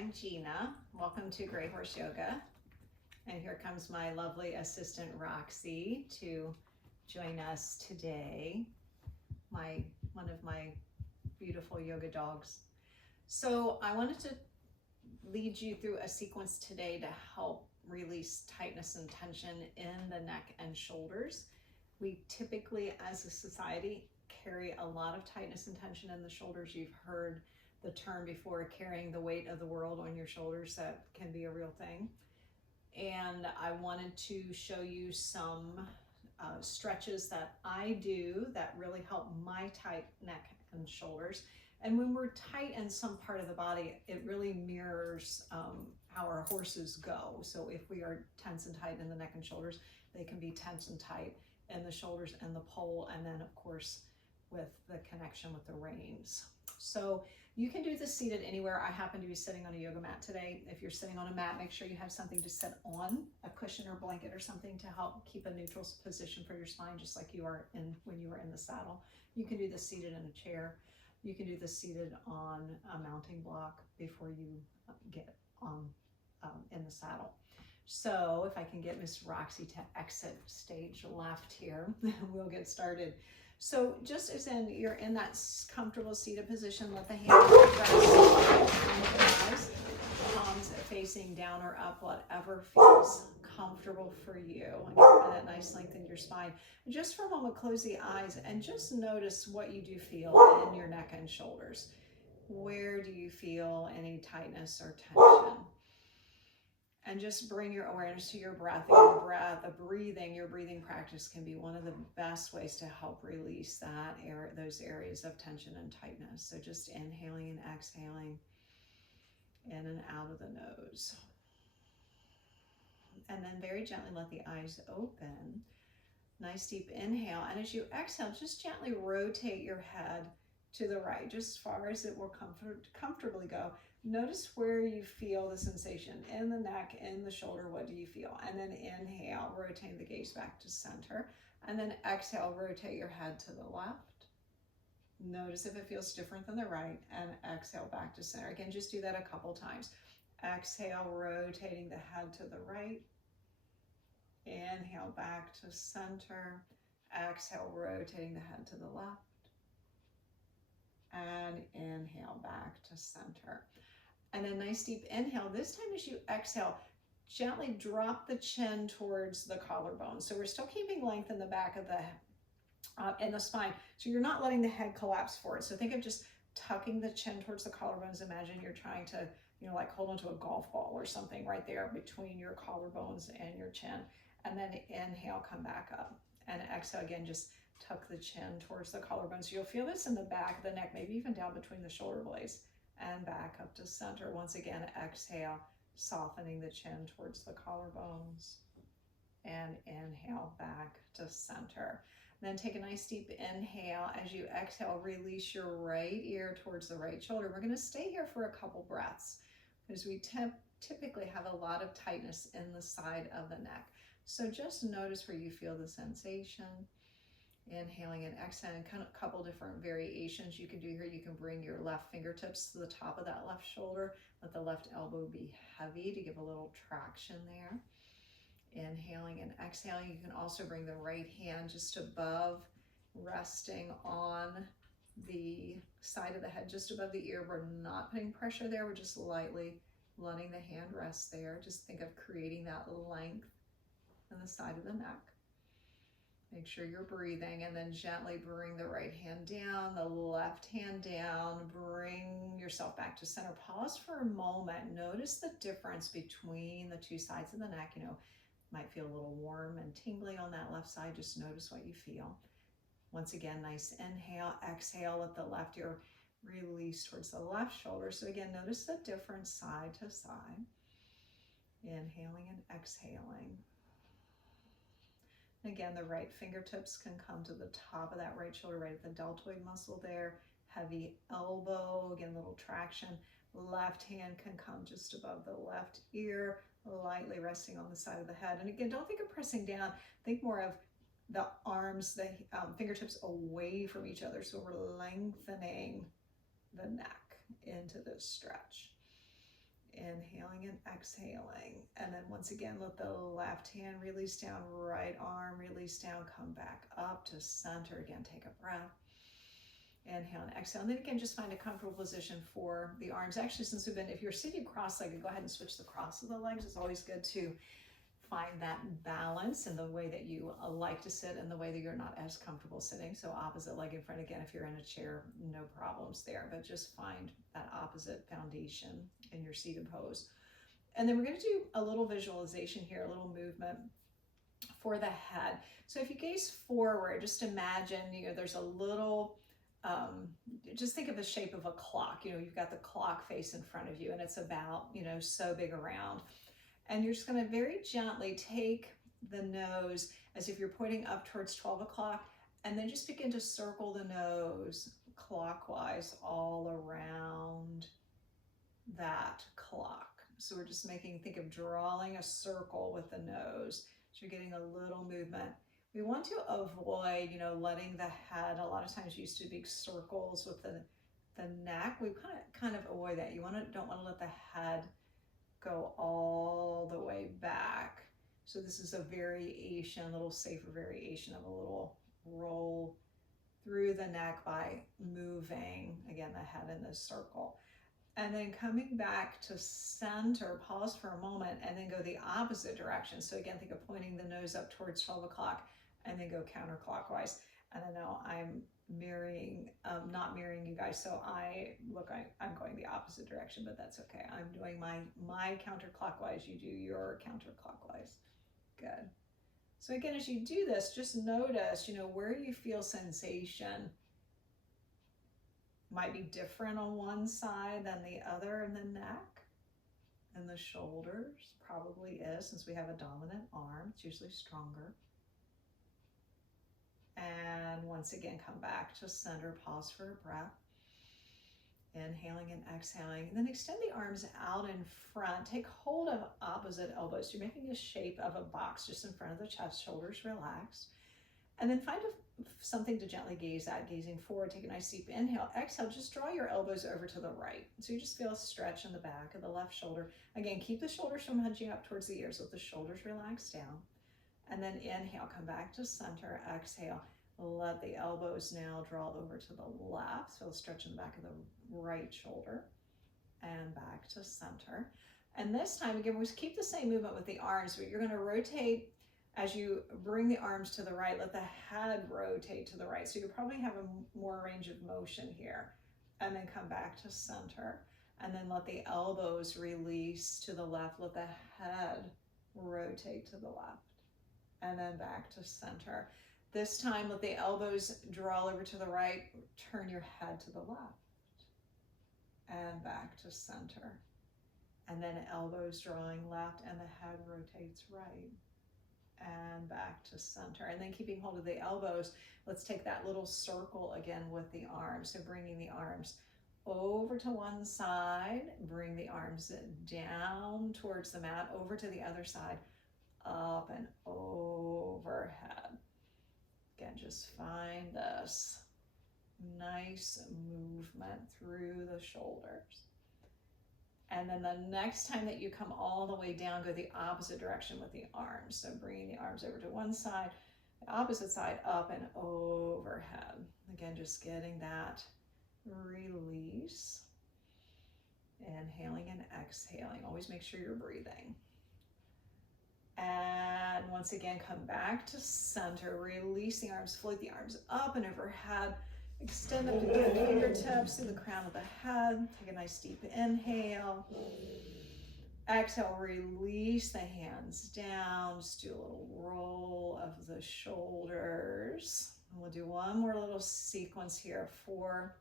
I'm Gina. Welcome to Grey Horse Yoga. And here comes my lovely assistant Roxy to join us today. One of my beautiful yoga dogs. So I wanted to lead you through a sequence today to help release tightness and tension in the neck and shoulders. We typically, as a society, carry a lot of tightness and tension in the shoulders. You've heard the term before, carrying the weight of the world on your shoulders. That can be a real thing. And I wanted to show you some stretches that I do that really help my tight neck and shoulders. And when we're tight in some part of the body, it really mirrors how our horses go. So if we are tense and tight in the neck and shoulders, they can be tense and tight in the shoulders and the pole, and then of course with the connection with the reins. So you can do this seated anywhere. I happen to be sitting on a yoga mat today. If you're sitting on a mat, make sure you have something to sit on, a cushion or blanket or something to help keep a neutral position for your spine, just like you are when you are in the saddle. You can do this seated in a chair. You can do this seated on a mounting block before you get on in the saddle. So if I can get Miss Roxy to exit stage left here, we'll get started. So just as you're in that comfortable seated position, let the hands rest on the thighs, palms facing down or up, whatever feels comfortable for you. And find that nice length in your spine. And just for a moment, close the eyes and just notice what you do feel in your neck and shoulders. Where do you feel any tightness or tension? And just bring your awareness to your breath. Your breathing practice can be one of the best ways to help release those areas of tension and tightness. So just inhaling and exhaling in and out of the nose. And then very gently let the eyes open. Nice deep inhale. And as you exhale, just gently rotate your head to the right, just as far as it will comfortably go. Notice where you feel the sensation in the neck, in the shoulder. What do you feel? And then inhale, rotate the gaze back to center. And then exhale, rotate your head to the left. Notice if it feels different than the right, and exhale back to center. Again, just do that a couple times. Exhale, rotating the head to the right. Inhale back to center. Exhale, rotating the head to the left. And inhale back to center. And then nice deep inhale. This time as you exhale, gently drop the chin towards the collarbone. So we're still keeping length in the back of in the spine. So you're not letting the head collapse forward. So think of just tucking the chin towards the collarbones. Imagine you're trying to, like hold onto a golf ball or something right there between your collarbones and your chin. And then inhale, come back up. And exhale again, just tuck the chin towards the collarbone. So you'll feel this in the back of the neck, maybe even down between the shoulder blades, and back up to center. Once again, exhale, softening the chin towards the collarbones, and inhale back to center. Then take a nice deep inhale. As you exhale, release your right ear towards the right shoulder. We're going to stay here for a couple breaths because we typically have a lot of tightness in the side of the neck. So just notice where you feel the sensation. Inhaling and exhaling, kind of a couple different variations you can do here. You can bring your left fingertips to the top of that left shoulder. Let the left elbow be heavy to give a little traction there. Inhaling and exhaling. You can also bring the right hand just above, resting on the side of the head, just above the ear. We're not putting pressure there. We're just lightly letting the hand rest there. Just think of creating that length in the side of the neck. Make sure you're breathing, and then gently bring the right hand down, the left hand down. Bring yourself back to center. Pause for a moment. Notice the difference between the two sides of the neck. Might feel a little warm and tingly on that left side. Just notice what you feel. Once again, nice inhale. Exhale, let the left ear release towards the left shoulder. So again, notice the difference side to side. Inhaling and exhaling. Again, the right fingertips can come to the top of that right shoulder, right at the deltoid muscle there. Heavy elbow, again, little traction. Left hand can come just above the left ear, lightly resting on the side of the head. And again, don't think of pressing down. Think more of the arms, the fingertips away from each other. So we're lengthening the neck into this stretch. Inhaling and exhaling. And then once again, let the left hand release down, right arm release down, come back up to center. Again, take a breath. Inhale and exhale. And then again, just find a comfortable position for the arms. Actually, since we've been, if you're sitting cross-legged, go ahead and switch the cross of the legs. It's always good to find that balance in the way that you like to sit and the way that you're not as comfortable sitting. So opposite leg in front. Again, if you're in a chair, no problems there, but just find that opposite foundation in your seated pose. And then we're going to do a little visualization here, a little movement for the head. So if you gaze forward, just imagine, there's a little, just think of the shape of a clock. You've got the clock face in front of you and it's about, so big around. And you're just going to very gently take the nose as if you're pointing up towards 12 o'clock, and then just begin to circle the nose clockwise all around that clock. So we're just think of drawing a circle with the nose. So you're getting a little movement. We want to avoid, letting the head, a lot of times you used to big circles with the neck. We kind of avoid that. Don't want to let the head go all the way back. So this is a variation, a little safer variation of a little roll through the neck by moving, again, the head in this circle. And then coming back to center, pause for a moment, and then go the opposite direction. So again, think of pointing the nose up towards 12 o'clock and then go counterclockwise. And I know I'm not mirroring you guys, so I'm going the opposite direction, but that's okay. I'm doing my counterclockwise, you do your counterclockwise. Good. So again, as you do this, just notice, where you feel sensation might be different on one side than the other, in the neck and the shoulders probably is, since we have a dominant arm, it's usually stronger. And once again, come back to center, pause for a breath. Inhaling and exhaling. And then extend the arms out in front. Take hold of opposite elbows. You're making a shape of a box just in front of the chest, shoulders relaxed. And then find something to gently gaze at, gazing forward. Take a nice deep inhale. Exhale, just draw your elbows over to the right. So you just feel a stretch in the back of the left shoulder. Again, keep the shoulders from hunching up towards the ears. Let the shoulders relax down. And then inhale, come back to center, exhale. Let the elbows now draw over to the left. So stretch in the back of the right shoulder and back to center. And this time, again, we keep the same movement with the arms, but you're going to rotate as you bring the arms to the right. Let the head rotate to the right. So you probably have a more range of motion here. And then come back to center. And then let the elbows release to the left. Let the head rotate to the left. And then back to center. This time, let the elbows draw over to the right. Turn your head to the left. And back to center. And then elbows drawing left and the head rotates right. And back to center. And then keeping hold of the elbows, let's take that little circle again with the arms. So bringing the arms over to one side, bring the arms down towards the mat, over to the other side, up and overhead. Again, just find this nice movement through the shoulders. And then the next time that you come all the way down, go the opposite direction with the arms. So bringing the arms over to one side, the opposite side, up and overhead. Again, just getting that release. Inhaling and exhaling. Always make sure you're breathing. And once again, come back to center. Release the arms, float the arms up and overhead. Extend up to the fingertips to the crown of the head. Take a nice deep inhale. Exhale, release the hands down. Just do a little roll of the shoulders. And we'll do one more little sequence here for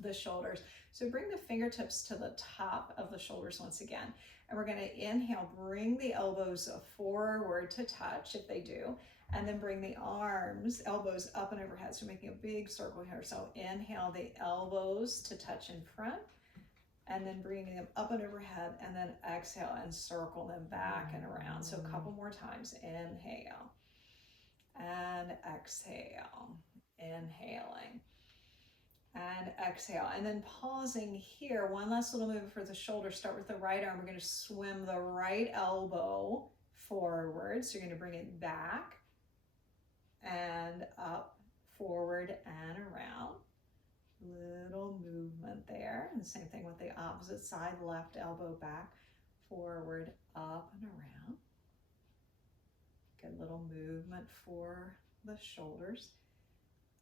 the shoulders. So bring the fingertips to the top of the shoulders once again. And we're going to inhale, bring the elbows forward to touch if they do. And then bring the arms, elbows up and overhead. So making a big circle here. So inhale the elbows to touch in front. And then bringing them up and overhead. And then exhale and circle them back and around. So a couple more times. Inhale. And exhale. Inhaling. and exhale. And then pausing here, one last little move for the shoulder. Start with the right arm. We're going to swim the right elbow forward. So you're going to bring it back and up, forward and around. Little movement there. And the same thing with the opposite side, left elbow back, forward, up and around. Good little movement for the shoulders.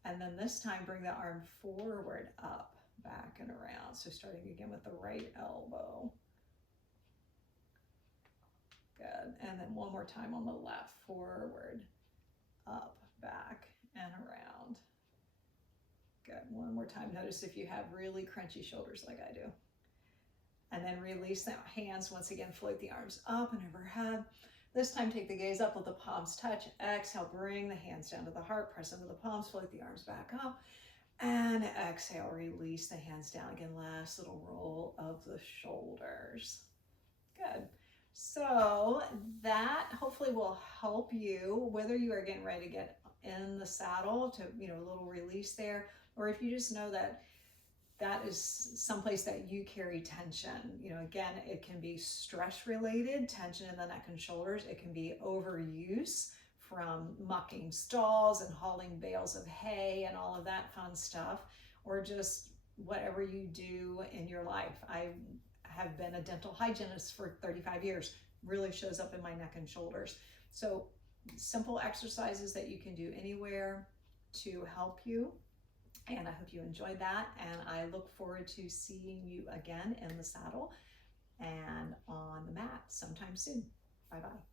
And then this time, bring the arm forward, up, back and around. So starting again with the right elbow. Good. And then one more time on the left, forward, up, back and around. Good. One more time. Notice if you have really crunchy shoulders like I do. And then release the hands. Once again, float the arms up and overhead. This time, take the gaze up, let the palms touch. Exhale, bring the hands down to the heart, press into the palms, float the arms back up. And exhale, release the hands down. Again, last little roll of the shoulders. Good. So that hopefully will help you, whether you are getting ready to get in the saddle to, a little release there, or if you just know that that is someplace that you carry tension. Again, it can be stress related, tension in the neck and shoulders. It can be overuse from mucking stalls and hauling bales of hay and all of that fun stuff, or just whatever you do in your life. I have been a dental hygienist for 35 years, really shows up in my neck and shoulders. So simple exercises that you can do anywhere to help you. And I hope you enjoyed that. And I look forward to seeing you again in the saddle and on the mat sometime soon. Bye-bye.